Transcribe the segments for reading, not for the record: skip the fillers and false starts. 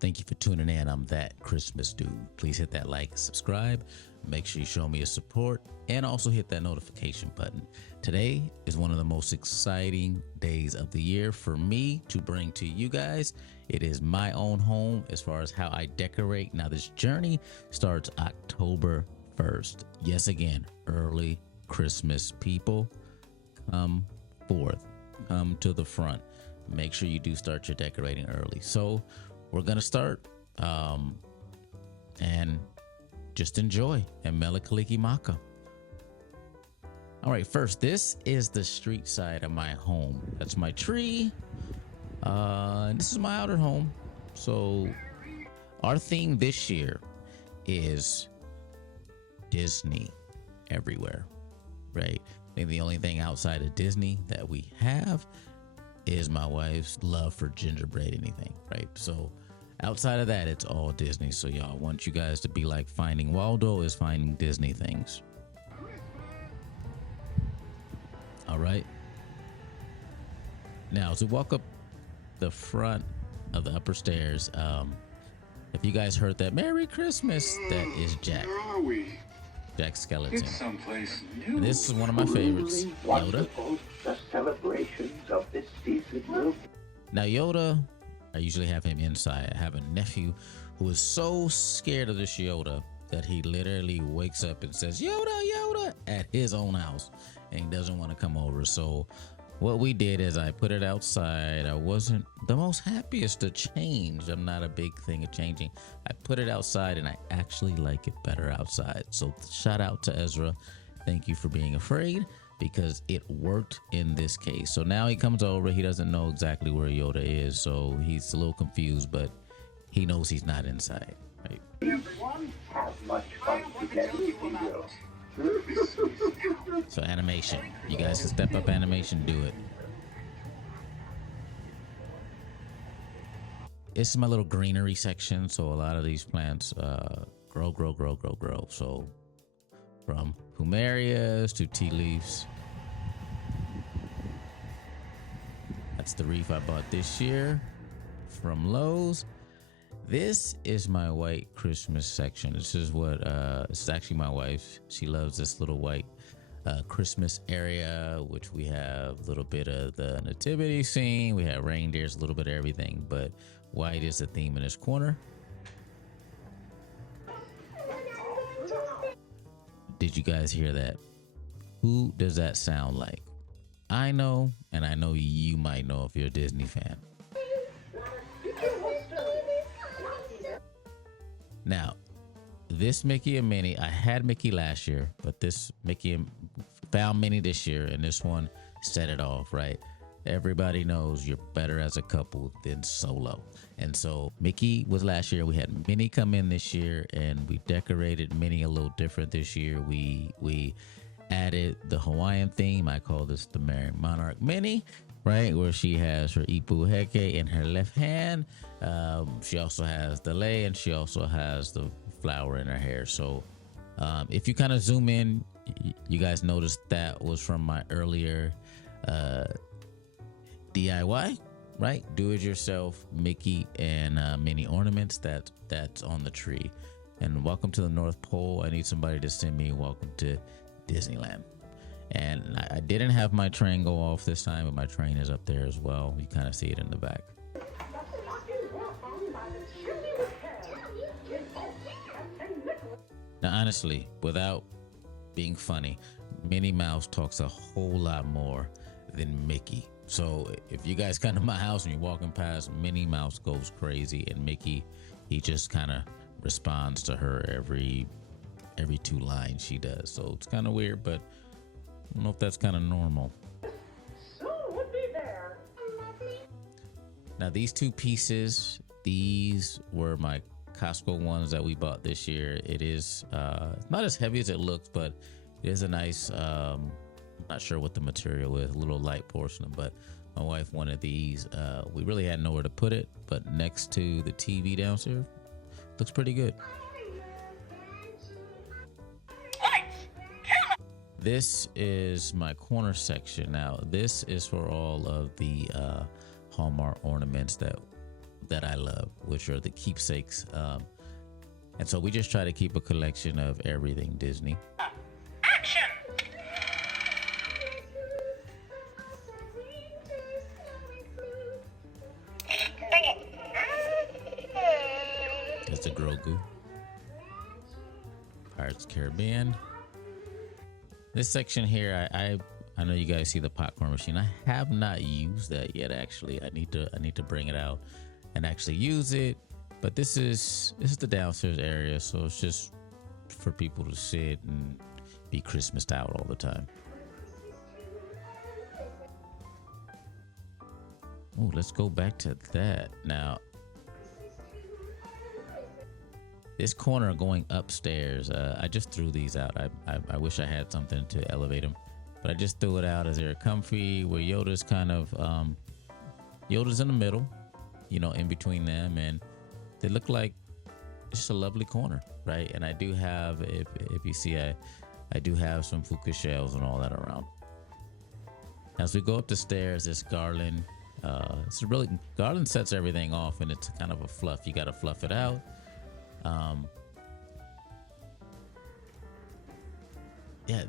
Thank you for tuning in. I'm that Christmas dude. Please hit that like, subscribe. Make sure you show me your support and also hit that notification button. Today is one of the most exciting days of the year for me to bring to you guys. It is my own home as far as how I decorate. Now, this journey starts October 1st. Yes, again, early Christmas. People, come forth, come to the front. Make sure you do start your decorating early. So we're going to start and just enjoy and Melikaliki Maka. All right, first, this is the street side of my home. That's my tree. And this is my outer home. So our theme this year is Disney everywhere, right? I think the only thing outside of Disney that we have is my wife's love for gingerbread anything, right? So outside of that, it's all Disney. So y'all, want you guys to be like Finding Waldo is finding Disney things. All right. Now, to walk up the front of the upper stairs, if you guys heard that Merry Christmas, that is Jack. Where are we? Jack Skeleton. It's someplace new. And this is one of my favorites, Yoda. The celebrations of this season will. Now, Yoda, I usually have him inside. I have a nephew who is so scared of this Yoda that he literally wakes up and says, Yoda, Yoda, at his own house, and he doesn't want to come over. So what we did is I put it outside. I wasn't the most happiest to change. I'm not a big thing of changing. I put it outside and I actually like it better outside. So shout out to Ezra. Thank you for being afraid, because it worked in this case. So now he comes over. He doesn't know exactly where Yoda is. So he's a little confused, but he knows he's not inside. Right? Everyone have much fun together, if you will. So animation, you guys can step up animation, do it. This is my little greenery section. So a lot of these plants grow. So from plumerias to tea leaves. That's the wreath I bought this year from Lowe's. This is my white Christmas section. This is what this is actually my wife. She loves this little white Christmas area, which we have a little bit of the nativity scene. We have reindeers, a little bit of everything, but white is the theme in this corner. Did you guys hear that? Who does that sound like? I know, and I know you might know if you're a Disney fan. Now, this Mickey and Minnie, I had Mickey last year, but this Mickey found Minnie this year, and this one set it off, right? Everybody knows you're better as a couple than solo. And so Mickey was last year. We had Minnie come in this year, and we decorated Minnie a little different this year. We added the Hawaiian theme. I call this the Merry Monarch Minnie, right? Where she has her ipu heke in her left hand. She also has the lei, and she also has the flower in her hair. So if you kind of zoom in, you guys noticed that was from my earlier DIY, right? Do it yourself Mickey and Minnie ornaments that's on the tree. And welcome to the North Pole. I need somebody to send me welcome to Disneyland. And I didn't have my train go off this time, but my train is up there as well. You kind of see it in the back. Now, honestly, without being funny, Minnie Mouse talks a whole lot more than Mickey. So if you guys come to my house and you're walking past, Minnie Mouse goes crazy, and Mickey, he just kind of responds to her every 2 lines she does. So it's kind of weird, but I don't know if that's kind of normal. Now, these 2 pieces, these were my Costco ones that we bought this year. It is not as heavy as it looks, but it is a nice, I'm not sure what the material is, a little light porcelain, but my wife wanted these. We really had nowhere to put it, but next to the TV downstairs, looks pretty good. This is my corner section. Now, this is for all of the Hallmark ornaments that I love, which are the keepsakes. And so we just try to keep a collection of everything Disney. Action! There's the Grogu. Pirates of the Caribbean. This section here, I know you guys see the popcorn machine. I have not used that yet. Actually, I need to bring it out and actually use it. But this is the downstairs area, so it's just for people to sit and be Christmased out all the time. Oh, let's go back to that now. This corner going upstairs, I just threw these out. I wish I had something to elevate them, but I just threw it out as they're comfy. Where Yoda's kind of Yoda's in the middle, in between them, and they look like just a lovely corner, right? And I do have, if you see, I do have some Fuka shells and all that around. As we go up the stairs, this garland, garland sets everything off, and it's kind of a fluff. You got to fluff it out.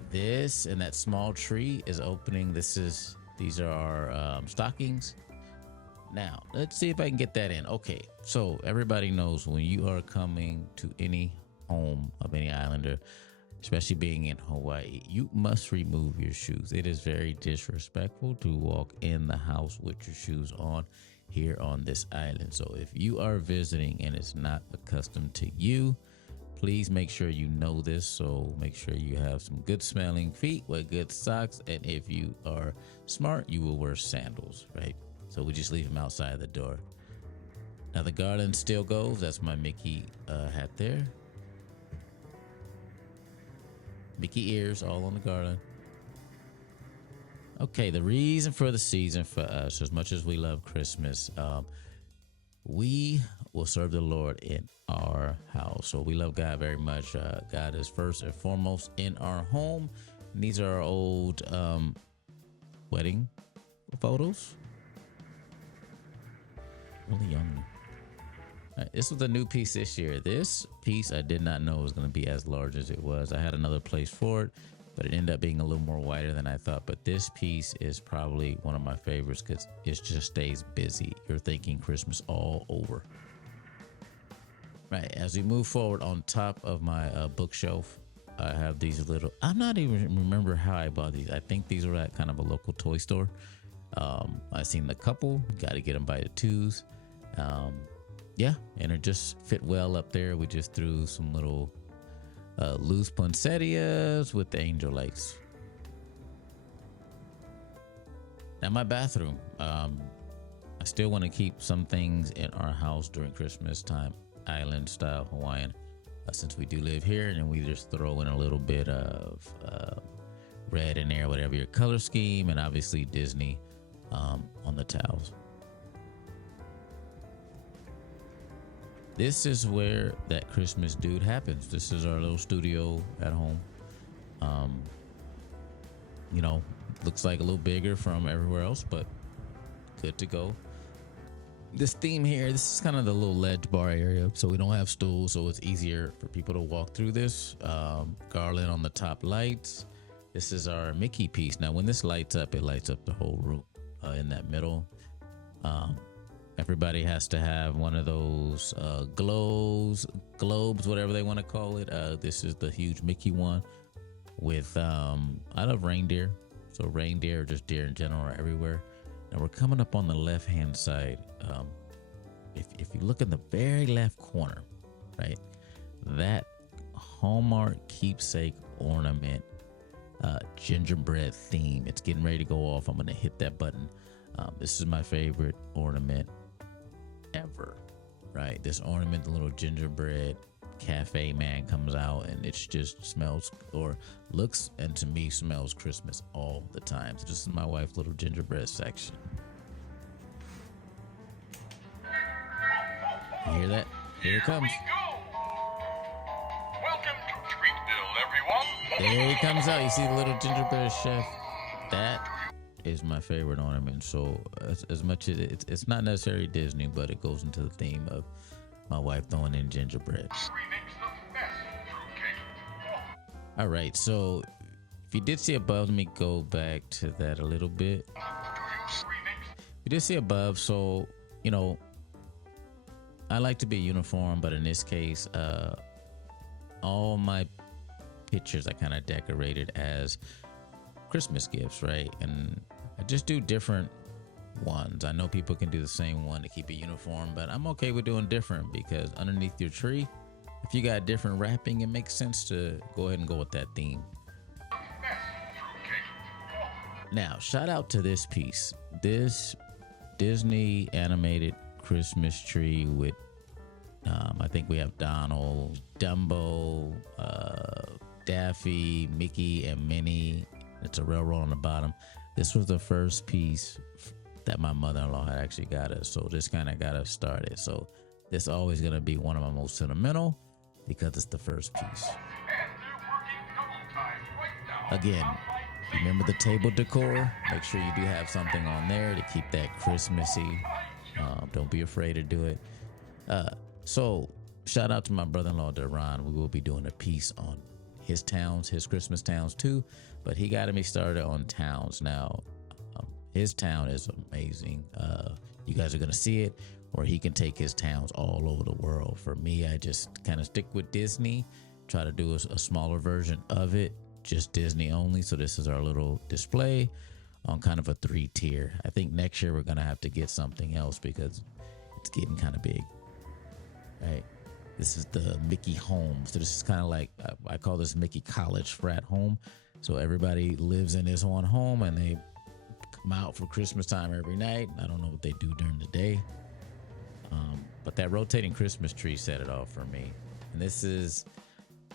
This and that small tree is opening. These are our stockings. Now let's see if I can get that in. Okay, so everybody knows when you are coming to any home of any islander, especially being in Hawaii, you must remove your shoes. It is very disrespectful to walk in the house with your shoes on here on this island. So if you are visiting and it's not accustomed to you, please make sure you know this. So make sure you have some good smelling feet with good socks. And if you are smart, you will wear sandals, right? So we just leave them outside the door. Now the garland still goes. That's my Mickey hat there. Mickey ears all on the garland. Okay, the reason for the season for us, as much as we love Christmas, we will serve the Lord in our house. So we love God very much. God is first and foremost in our home. And these are our old wedding photos. Really young. This was a new piece this year. This piece I did not know was going to be as large as it was. I had another place for it, but it ended up being a little more wider than I thought. But this piece is probably one of my favorites because it just stays busy. You're thinking Christmas all over. Right, as we move forward, on top of my bookshelf, I have these little, I'm not even remember how I bought these. I think these were at kind of a local toy store. I seen the couple, got to get them by the twos. And it just fit well up there. We just threw some little loose poinsettias with the angel lights. Now my bathroom, I still want to keep some things in our house during Christmas time, island style Hawaiian, since we do live here, and then we just throw in a little bit of red in there, whatever your color scheme, and obviously Disney on the towels. This is where that Christmas dude happens. This is our little studio at home. Looks like a little bigger from everywhere else, but good to go. This theme here, this is kind of the little ledge bar area, so we don't have stools, so it's easier for people to walk through this. Garland on the top lights. This is our Mickey piece. Now, when this lights up, it lights up the whole room in that middle. Everybody has to have one of those globes, whatever they want to call it. This is the huge Mickey one with, I love reindeer. So reindeer, or just deer in general, are everywhere. Now we're coming up on the left-hand side. If you look in the very left corner, right, that Hallmark keepsake ornament, gingerbread theme, it's getting ready to go off. I'm going to hit that button. This is my favorite ornament ever, right? This ornament, the little gingerbread cafe man comes out, and it just smells, or looks, and to me smells Christmas all the time. So this is my wife's little gingerbread section. You hear that? Here it comes. Welcome to Treatville, everyone. There he comes out. You see the little gingerbread chef. That is my favorite ornament. So as much as it's not necessarily Disney, but it goes into the theme of my wife throwing in gingerbread. All right, so if you did see above, let me go back to that a little bit. You did see above, so you know I like to be uniform, but in this case, all my pictures I kind of decorated as Christmas gifts, right? And I just do different ones. I know people can do the same one to keep it uniform, but I'm okay with doing different because underneath your tree, if you got different wrapping, it makes sense to go ahead and go with that theme. Now, shout out to this piece. This Disney animated Christmas tree with, I think we have Donald, Dumbo, Daffy, Mickey, and Minnie. It's a railroad on the bottom. This was the first piece that my mother-in-law had actually got us. So this kind of got us started. So this is always going to be one of my most sentimental because it's the first piece. Again, remember the table decor? Make sure you do have something on there to keep that Christmassy. Don't be afraid to do it. So shout out to my brother-in-law, Deron. We will be doing a piece on his towns, his Christmas towns too, but he got me started on towns. Now, his town is amazing. You guys are going to see it, or he can take his towns all over the world. For me, I just kind of stick with Disney, try to do a smaller version of it, just Disney only. So this is our little display on kind of a 3-tier. I think next year we're going to have to get something else because it's getting kind of big, right? This is the Mickey home. So this is kind of like, I call this Mickey college frat home. So everybody lives in this one home and they come out for Christmas time every night. I don't know what they do during the day. But that rotating Christmas tree set it off for me. And this is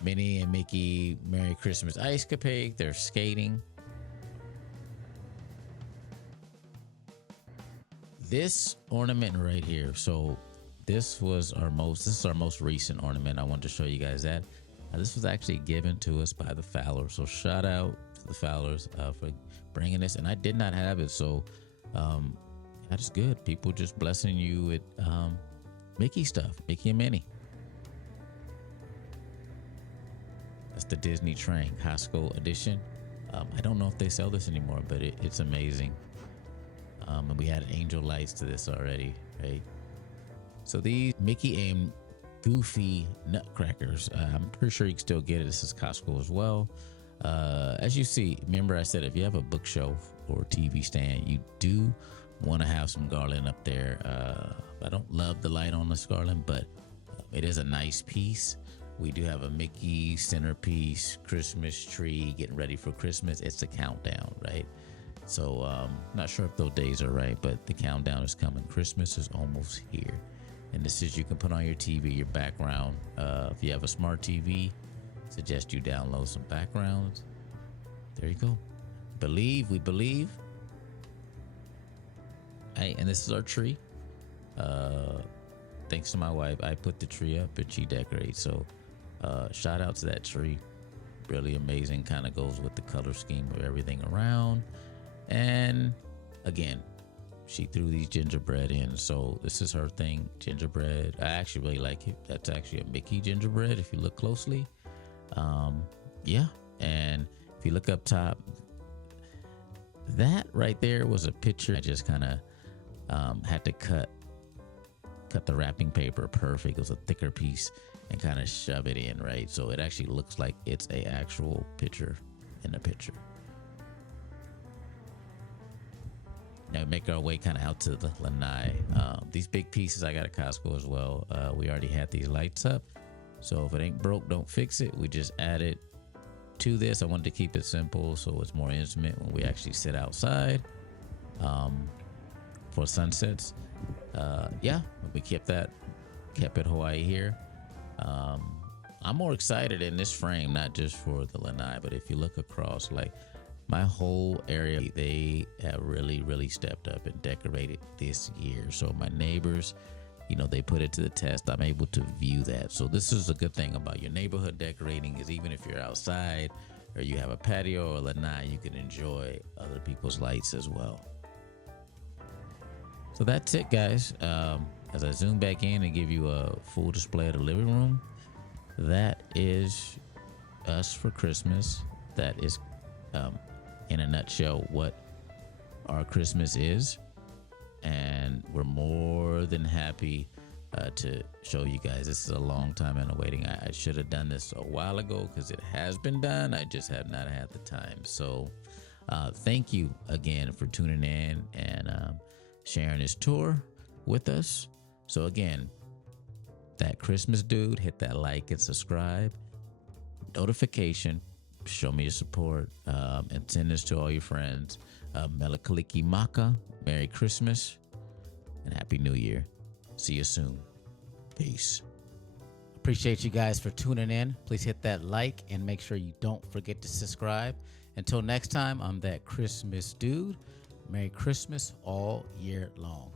Minnie and Mickey Merry Christmas Ice Capade. They're skating. This ornament right here. So this is our most recent ornament. I wanted to show you guys that. This was actually given to us by the Fowlers. So shout out to the Fowlers for bringing this. And I did not have it. So that is good. People just blessing you with Mickey stuff, Mickey and Minnie. That's the Disney train, Costco edition. I don't know if they sell this anymore, but it's amazing. And we added angel lights to this already, right? So these Mickey and Goofy nutcrackers, I'm pretty sure you can still get it. This is Costco as well. As you see, remember I said if you have a bookshelf or TV stand, you do want to have some garland up there. I don't love the light on this garland, but it is a nice piece. We do have a Mickey centerpiece, Christmas tree, getting ready for Christmas. It's a countdown, right? So not sure if those days are right, but the countdown is coming. Christmas is almost here. And this is, you can put on your TV, your background. If you have a smart TV, suggest you download some backgrounds. There you go. We believe. Hey, and this is our tree. Thanks to my wife, I put the tree up and she decorates. So shout out to that tree. Really amazing. Kind of goes with the color scheme of everything around. And again, she threw these gingerbread in. So this is her thing, gingerbread. I actually really like it. That's actually a Mickey gingerbread if you look closely. Yeah. And if you look up top, that right there was a picture. I just kind of had to cut the wrapping paper perfect. It was a thicker piece and kind of shove it in, right? So it actually looks like it's a actual picture in a picture. Now we make our way kind of out to the lanai. These big pieces I got at Costco as well. We already had these lights up. So if it ain't broke, don't fix it. We just added to this. I wanted to keep it simple so it's more intimate when we actually sit outside for sunsets. Yeah, we kept it Hawaii here. I'm more excited in this frame, not just for the lanai, but if you look across, like my whole area, they have really stepped up and decorated this year. So my neighbors, they put it to the test. I'm able to view that. So this is a good thing about your neighborhood decorating, is even if you're outside, or you have a patio or lanai, you can enjoy other people's lights as well. So that's it, guys. As I zoom back in and give you a full display of the living room, that is us for Christmas. That is, in a nutshell, what our Christmas is. And we're more than happy to show you guys. This is a long time in the waiting. I should have done this a while ago because it has been done. I just have not had the time. So thank you again for tuning in and sharing this tour with us. So again, that Christmas dude, hit that like and subscribe, notification, show me your support, and send this to all your friends. Melakaliki Maka, Merry Christmas, and Happy New Year. See you soon. Peace. Appreciate you guys for tuning in. Please hit that like and make sure you don't forget to subscribe. Until next time, I'm that Christmas dude. Merry Christmas all year long.